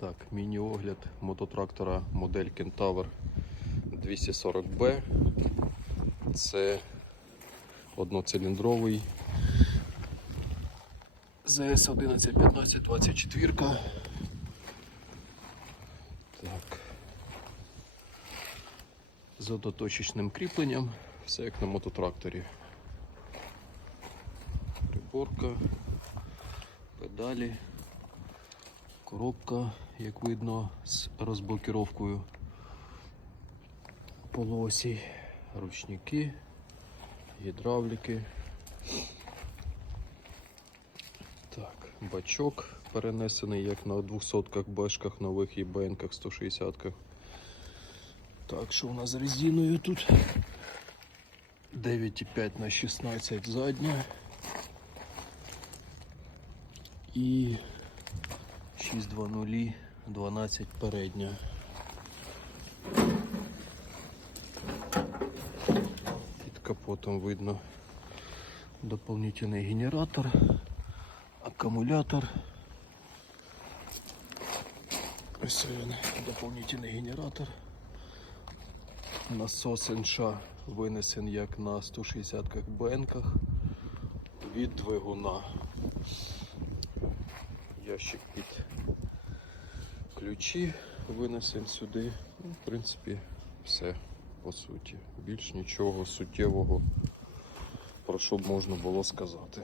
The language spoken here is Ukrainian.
Так, міні-огляд мототрактора модель Kentaur 240B. Це одноциліндровий ЗС 1115 24. Так. З одноточечним кріпленням, все як на мототракторі. Приборка, педалі. Коробка, як видно, з розблокіровкою полуосій, ручники, гідравліки. Так, бачок перенесений як на 200-ках, бешках нових і БНКах 160-ках. Так, що у нас з резиною тут? 9,5 на 16 задня. І 620 12 передня. Під капотом видно дополнительний генератор, акумулятор. Ось він, дополнительний генератор. Насос НШ винесен як на 160-ках бенках від двигуна ящик під ключі винесемо сюди. Ну, в принципі, все по суті. Більш нічого суттєвого, про що б можна було сказати.